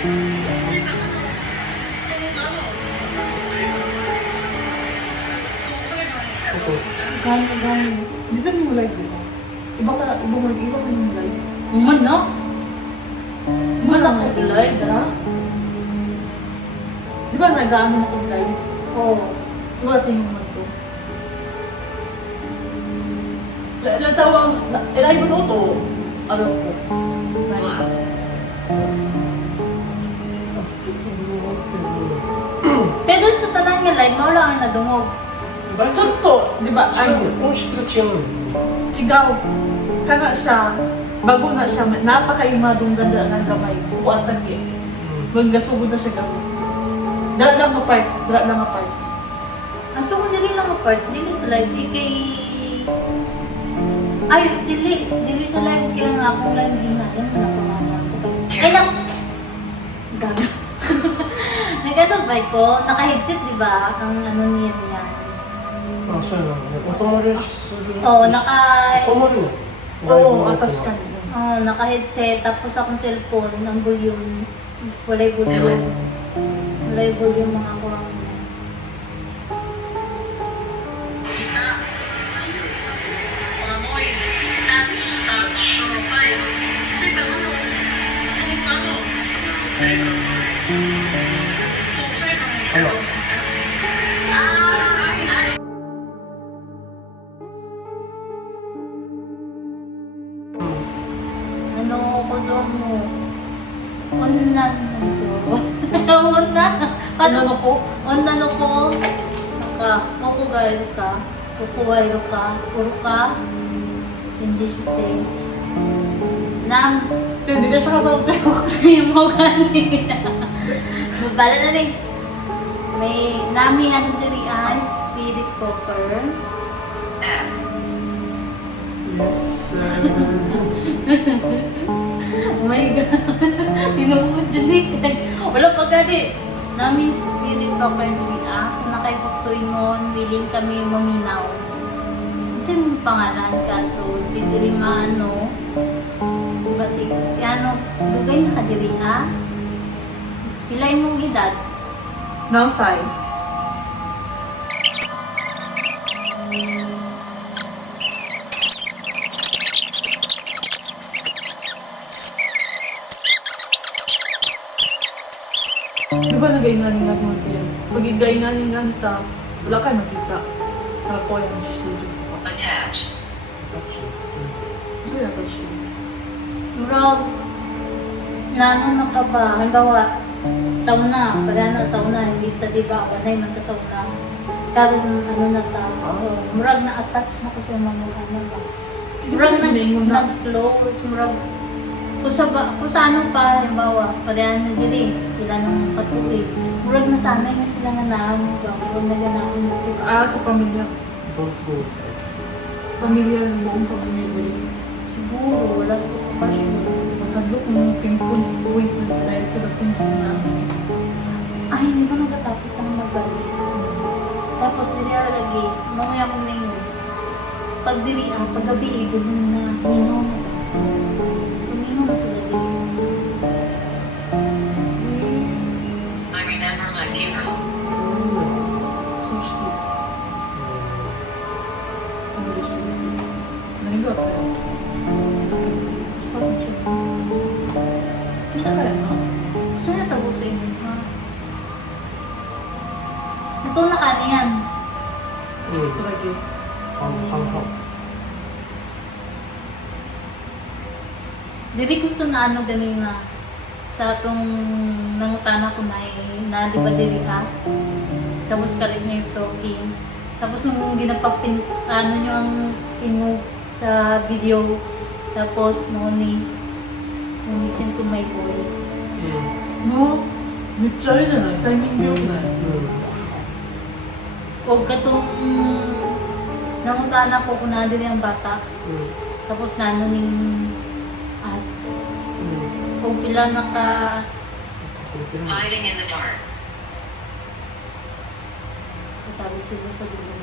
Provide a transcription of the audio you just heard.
Ito. Gano'n. Dito mo live dito. Iba ka mo live. Uman na? Uman ako live, ha? Di ba nag-ano ako live? Oo. Wala tayong naman to. Natawang, live mo to. Ano ko? Pero sa tanan nga live, mawala ang nadungog. Chotto, di ba? Ay,音質が違うの。 sigaw. Kana siya, bago na siya, napakaimadong ganda ng gamay. Kukuatan niya. Kung gasugod na siya gamay. Dala lang apart. Aso ko dili lang apart, dili sa live, kay... Ay, dili sa live, kaya nga akong live hinayan, wala ko nga Ay, gaga. Nagkatagpay ko, naka-headset, di ba? Ang ano niyan yan. あ、そうなのね。音漏れする。 Oo, 音漏れね。 Oo, atas ka. naka-headset, tapos akong cellphone, ang volume, walay volume. Walay volume mga kuha ko. Ano? Ano ko doon mo? Unan mo. Unan? Ano ko? Unan ko. Naka, kukugayo ka. Kukuwayo ka. Puro ka. Hindi site. Nam. Hindi na siya kasama sa'yo. Mo kanina. Mabala na rin. May nami ano diri spirit cooker. Yes. Oh my God. Tinuod dyan eh. Wala pa gani. Nami spirit cooker diri kung nakay gusto ingon, willing kami maminaw. Kasi may pangalan kaso di diri maano. Basi piano dugay na ka diri Pilay mong edad. Nausay. Di ba nagainganin nga mo tayo? Pag igainganin nga ta, wala ka nakita. Ako yan siya studio. Attached. Hindi na to siya. Murag, nano na ka ba? Halimbawa, sauna, pagana sauna, hindi ta diba, wanay man ka sauna. Karon ano na ta, murag na-attach na ko siya mga ano ba. Murag nag-close, murag, kung sa ano pa, halimbawa, pagana na diri, sila nang katuig. Murag nasanay na sila nga naamon ka, murag naganamon na sila. Sa pamilya. Don't go. Pamilya, buong pamilya. Siguro, wala ko pa sure. Masadlo kung pinpoint na dahil ito na pinpoint na. Ay, hindi ba nagatapit ang magbalik? Tapos, dili ako lagi, mamaya kong ngayon. Pag dili paggabi, dili na, mingaw na. Mingaw na sila dili. I remember my funeral. Sushi. Naligot ka. Gusto ka rin, no? Gusto na tapusin, ha? Ito na kaniyan. Ito lagi. Dili gusto na ano ganina sa atong nangutana ko na di ba dili ka? Tapos kalit niya yung talking. Tapos nung ginapapin, ano nyo ang ino sa video. Tapos no ni listen to my voice. No? Mitchay na na. Timing yun na. O katong nangutana ko kung nandun ang bata. Tapos nano ning ask. O pila naka Hiding in the dark. katawag sila sa gulo.